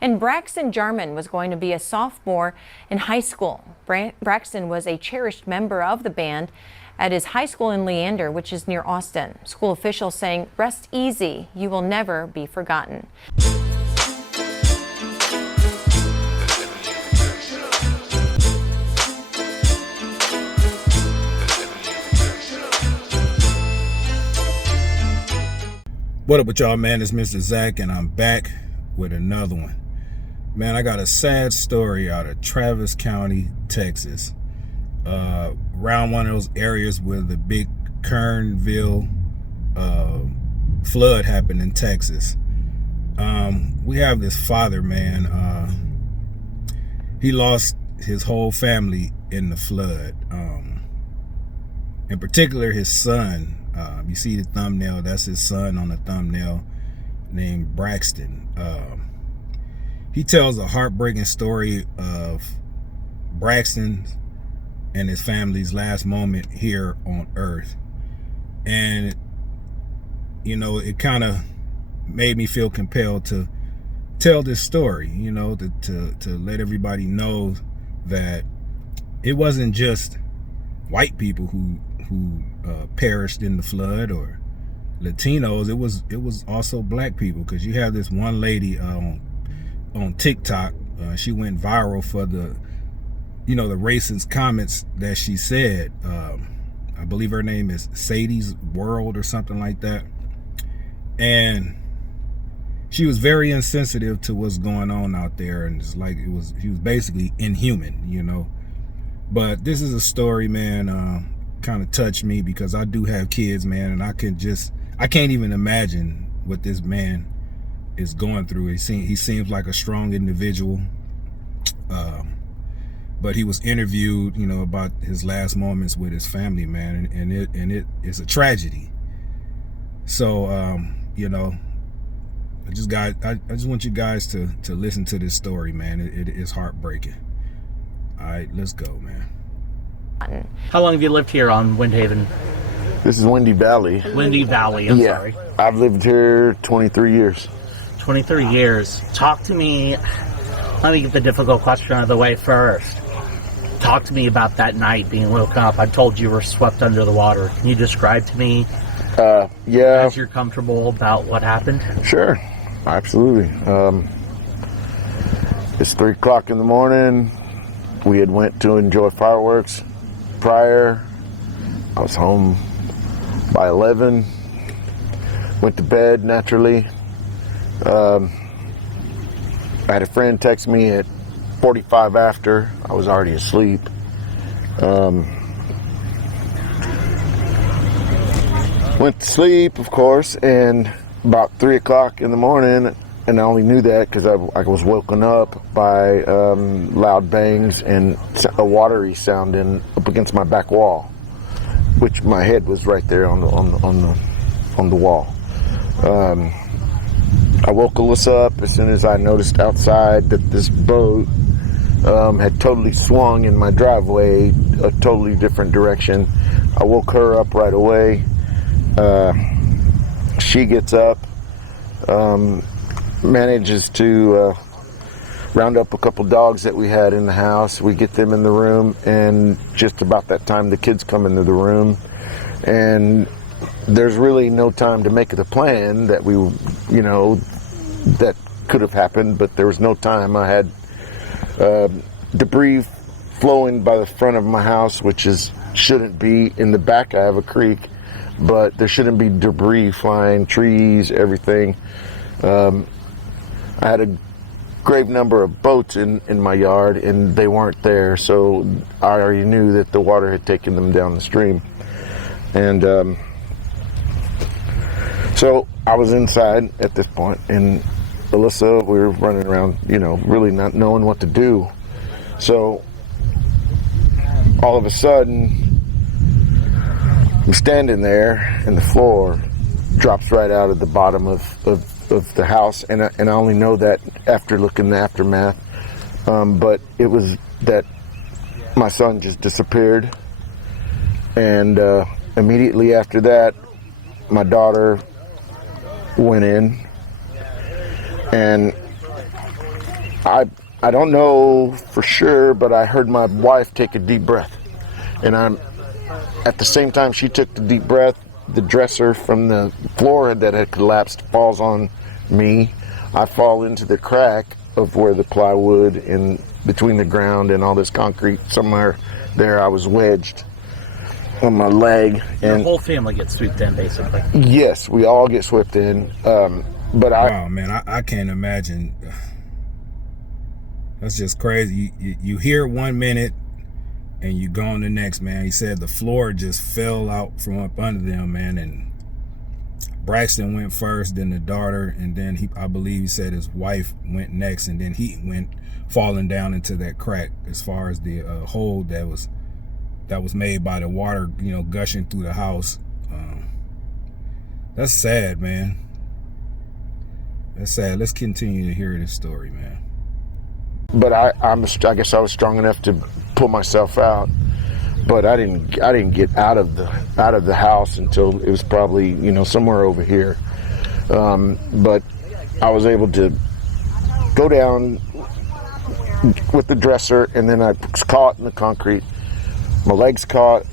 And Braxton Jarman was going to be a sophomore in high school. Braxton was a cherished member of the band at his high school in Leander, which is near Austin. School officials saying, "Rest easy, you will never be forgotten." What up with y'all, man? It's Mr. Zach, and I'm back with another one. Man, I got a sad story out of Travis County, Texas. Around one of those areas where the big Kerrville flood happened in Texas. We have this father, man. He lost his whole family in the flood. In particular, his son. You see the thumbnail, that's his son on the thumbnail, named Braxton. He tells a heartbreaking story of Braxton and his family's last moment here on earth. And, you know, it kind of made me feel compelled to tell this story, you know, to let everybody know that it wasn't just white people who perished in the flood, or Latinos. It was also black people, because you have this one lady on TikTok. She went viral for the racist comments that she said. I believe her name is Sadie's World or something like that, and she was very insensitive to what's going on out there, and it's like she was basically inhuman, you know. But this is a story, man, kind of touched me, because I do have kids, man, and I can't even imagine what this man is going through. He seems like a strong individual, but he was interviewed, you know, about his last moments with his family, man, and it's a tragedy. So you know, I just want you guys to listen to this story, man. It is heartbreaking. All right, let's go, man. How long have you lived here on Windhaven? This is Windy Valley. Windy Valley, I'm sorry. I've lived here 23 years. 23 years. Talk to me. Let me get the difficult question out of the way first. Talk to me about that night being woken up. I told you were swept under the water. Can you describe to me, yeah, as you're comfortable, about what happened? Sure, absolutely. It's 3 o'clock in the morning. We had went to enjoy fireworks prior. I was home by 11. Went to bed naturally. I had a friend text me at 45 after. I was already asleep. Went to sleep, of course, and about 3 o'clock in the morning, and I only knew that because I was woken up by loud bangs and a watery sounding up against my back wall, which my head was right there on the wall. I woke Alyssa up as soon as I noticed outside that this boat had totally swung in my driveway, a totally different direction. I woke her up right away. She gets up, manages to round up a couple dogs that we had in the house. We get them in the room, and just about that time the kids come into the room, and there's really no time to make it a plan that that could have happened, but there was no time. I had debris flowing by the front of my house, which shouldn't be. In the back I have a creek, but there shouldn't be debris flying, trees, everything. I had a great number of boats in my yard, and they weren't there, so I already knew that the water had taken them down the stream. And so I was inside at this point, and Alyssa, we were running around, really not knowing what to do. So all of a sudden, I'm standing there, and the floor drops right out of the bottom of the house, and I only know that after looking at the aftermath. But it was that my son just disappeared, and immediately after that, my daughter went in, and I don't know for sure, but I heard my wife take a deep breath. And at the same time she took the deep breath, the dresser from the floor that had collapsed falls on me. I fall into the crack of where the plywood and between the ground and all this concrete, somewhere there I was wedged on my leg. Your And whole family gets swept in, basically. yes, we all get swept in. But Wow, man, I can't imagine. That's just crazy. You hear it 1 minute and you go on the next, man. He said the floor just fell out from up under them, man. And Braxton went first, then the daughter, and then I believe he said his wife went next, and then he went falling down into that crack as far as the hole that was made by the water, gushing through the house. That's sad, man. That's sad. Let's continue to hear this story, man. But I guess I was strong enough to pull myself out. But I didn't get out of the house until it was probably somewhere over here. But I was able to go down with the dresser, and then I was caught in the concrete. My leg's caught.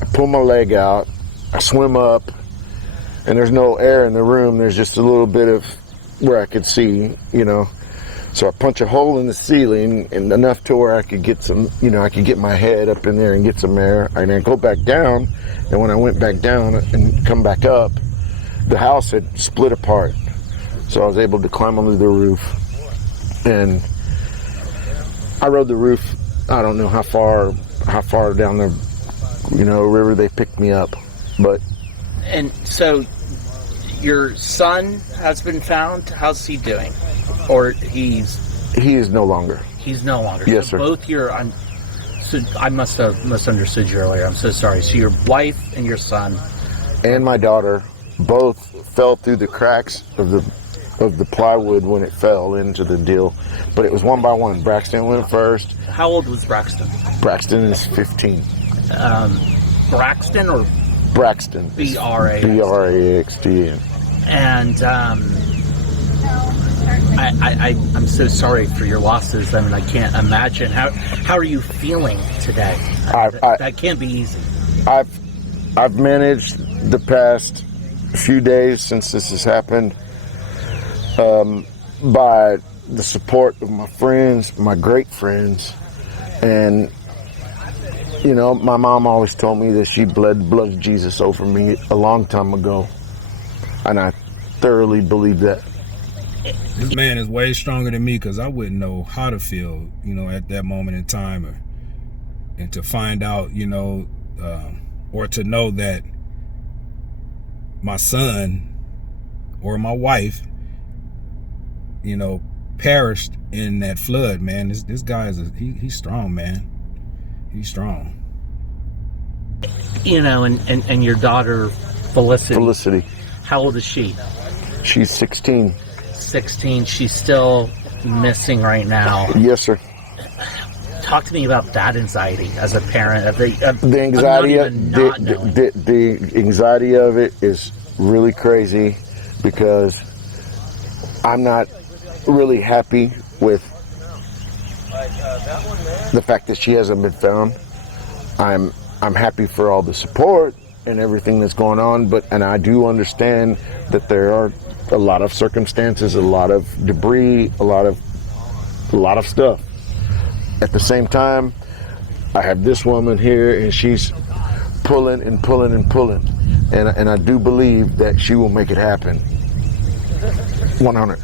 I pull my leg out. I swim up, and there's no air in the room. There's just a little bit of where I could see, So I punch a hole in the ceiling, and enough to where I could get some, I could get my head up in there and get some air. And I go back down, and when I went back down and come back up, the house had split apart. So I was able to climb under the roof, and I rode the roof. I don't know how far down the, river they picked me up, but. And so your son has been found. How's he doing? Or he is no longer. He's no longer. Yes, so sir. Both so I must have misunderstood you earlier. I'm so sorry. So your wife and your son and my daughter both fell through the cracks of the plywood when it fell into the deal, but it was one by one. Braxton went first. How old was Braxton? Braxton is 15. Braxton or Braxton. Braxton. And I'm so sorry for your losses. I mean, I can't imagine. How are you feeling today? That can't be easy. I've managed the past few days since this has happened by the support of my friends, my great friends, and my mom always told me that she bled the blood of Jesus over me a long time ago, and I thoroughly believe that. This man is way stronger than me, because I wouldn't know how to feel, at that moment in time, and to find out, or to know that my son or my wife, perished in that flood, man. This guy he's strong, man. He's strong. And your daughter, Felicity. How old is she? She's 16. 16. She's still missing right now. Yes, sir. Talk to me about that anxiety as a parent. The anxiety of it is really crazy, because I'm not really happy with the fact that she hasn't been found. I'm happy for all the support and everything that's going on, and I do understand that there are a lot of circumstances, a lot of debris, a lot of stuff. At the same time, I have this woman here, and she's pulling and pulling and pulling, and I do believe that she will make it happen. 100.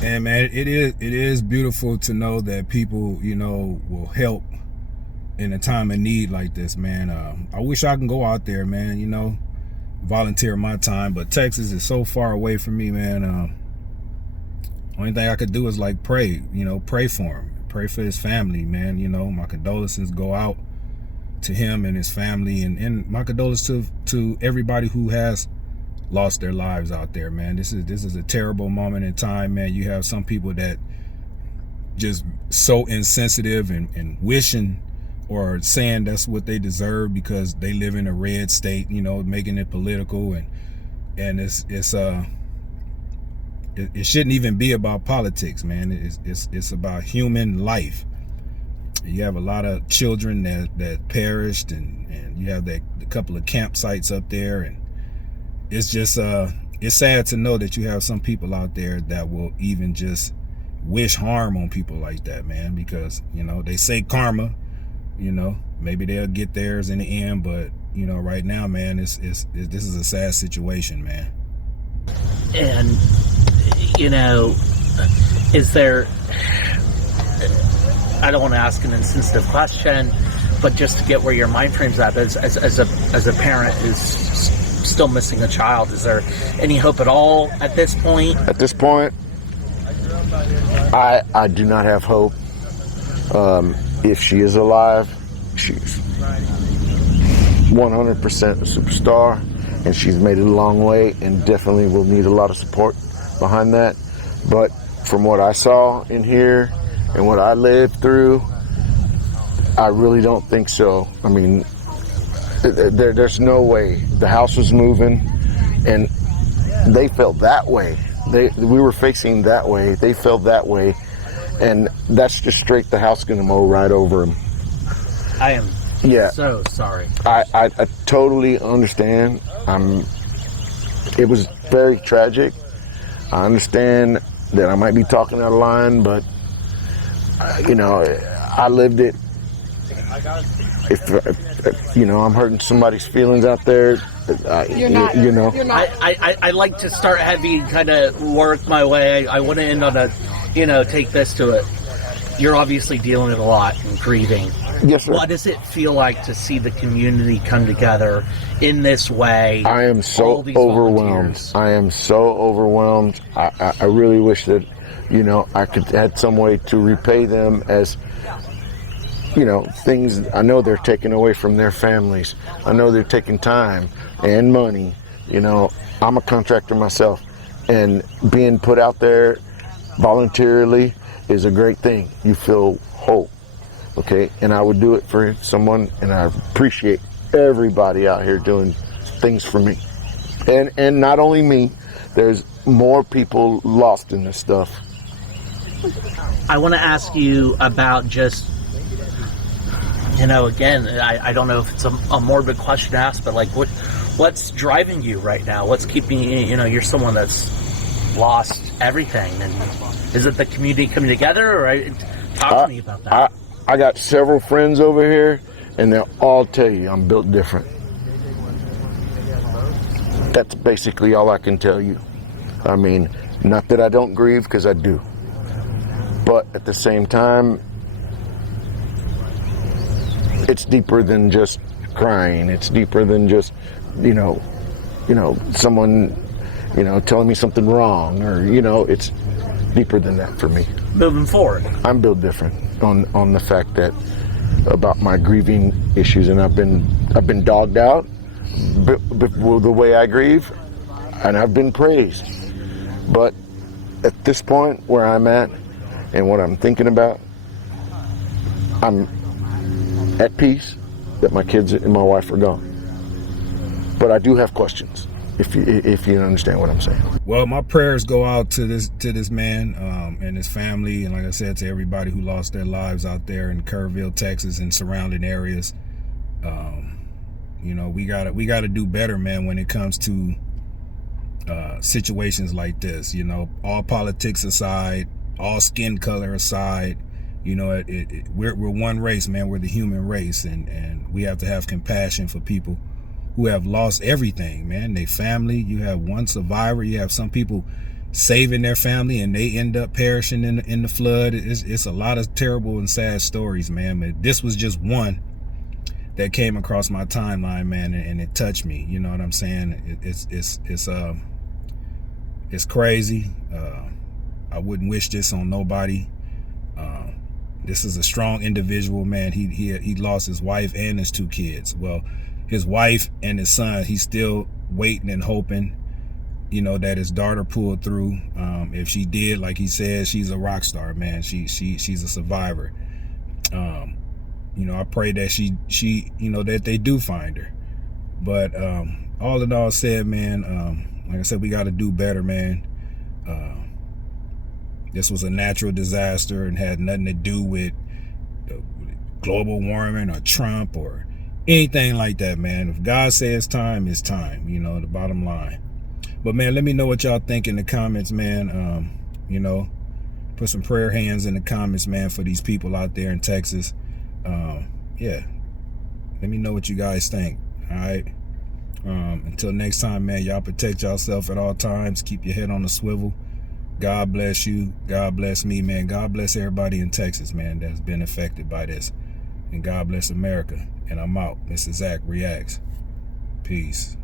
And man, it is beautiful to know that people, will help in a time of need like this, man. I wish I can go out there, man, volunteer my time, but Texas is so far away from me, man. Only thing I could do is pray, pray for him, pray for his family, man. My condolences go out to him and his family, and my condolences to everybody who has lost their lives out there, man. This is a terrible moment in time, man. You have some people that just so insensitive and wishing or saying that's what they deserve because they live in a red state, making it political, and it's it shouldn't even be about politics, man. It's about human life. You have a lot of children that perished, and you have a couple of campsites up there, and it's just it's sad to know that you have some people out there that will even just wish harm on people like that, man, because, you know, they say karma, you know, maybe they'll get theirs in the end, but, you know, right now, man, this is a sad situation, man. And, you know, is there, I don't want to ask an insensitive question, but just to get where your mind frame's at, as a parent who's still missing a child, is there any hope at all at this point? At this point, I do not have hope. If she is alive, she's 100% a superstar, and she's made it a long way, and definitely will need a lot of support behind that. But from what I saw in here and what I lived through, I really don't think so. I mean, there's no way. The house was moving, and they felt that way. We were facing that way. They felt that way, and that's just straight. The house going to mow right over them. I am so sorry. I totally understand. It was very tragic. I understand that I might be talking out of line, but you know, I lived it. If you know, I'm hurting somebody's feelings out there, You're not. I like to start heavy and kind of work my way. I want to end on a, you know, take this to it. You're obviously dealing with a lot and grieving. Yes, sir. What does it feel like to see the community come together in this way? I am so overwhelmed. Volunteers? I am so overwhelmed. I really wish that, you know, I could had some way to repay them as, you know, things. I know they're taking away from their families. I know they're taking time and money. You know, I'm a contractor myself, and being put out there voluntarily is a great thing. You feel hope, okay? And I would do it for someone, and I appreciate everybody out here doing things for me. And not only me, there's more people lost in this stuff. I want to ask you about just, you know, again, I don't know if it's a morbid question to ask, but like, what's driving you right now? What's keeping you know, you're someone that's lost everything, and is it the community coming together, or talk to me about that? I got several friends over here, and they'll all tell you I'm built different. That's basically all I can tell you. I mean, not that I don't grieve, because I do. But at the same time, it's deeper than just crying. It's deeper than just, you know, someone, you know, telling me something wrong, or, you know, it's deeper than that for me. Moving forward, I'm built different on the fact that about my grieving issues, and I've been dogged out the way I grieve, and I've been praised. But at this point where I'm at and what I'm thinking about, I'm at peace that my kids and my wife are gone. But I do have questions, if you understand what I'm saying. Well, my prayers go out to this man and his family, and like I said, to everybody who lost their lives out there in Kerrville, Texas, and surrounding areas. You know, we gotta do better, man, when it comes to situations like this. You know, all politics aside, all skin color aside, you know, we're one race, man. We're the human race, and we have to have compassion for people who have lost everything, man. Their family. You have one survivor. You have some people saving their family, and they end up perishing in the flood. It's a lot of terrible and sad stories, man. But this was just one that came across my timeline, man, and it touched me. You know what I'm saying? It's crazy. I wouldn't wish this on nobody. This is a strong individual, man. He lost his wife and his 2 kids. Well, his wife and his son, he's still waiting and hoping, you know, that his daughter pulled through. If she did, like he says, she's a rock star, man. She's a survivor. You know, I pray that she, you know, that they do find her. But all in all said, man, like I said, we got to do better, man. this was a natural disaster and had nothing to do with global warming or Trump or anything like that, man. If God says time, it's time, you know, the bottom line. But man, let me know what y'all think in the comments, man. You know, put some prayer hands in the comments, man, for these people out there in Texas. Yeah, let me know what you guys think. All right. Until next time, man, y'all protect yourself at all times. Keep your head on the swivel. God bless you. God bless me, man. God bless everybody in Texas, man, that's been affected by this. And God bless America. And I'm out. Mr. Zach Reacts. Peace.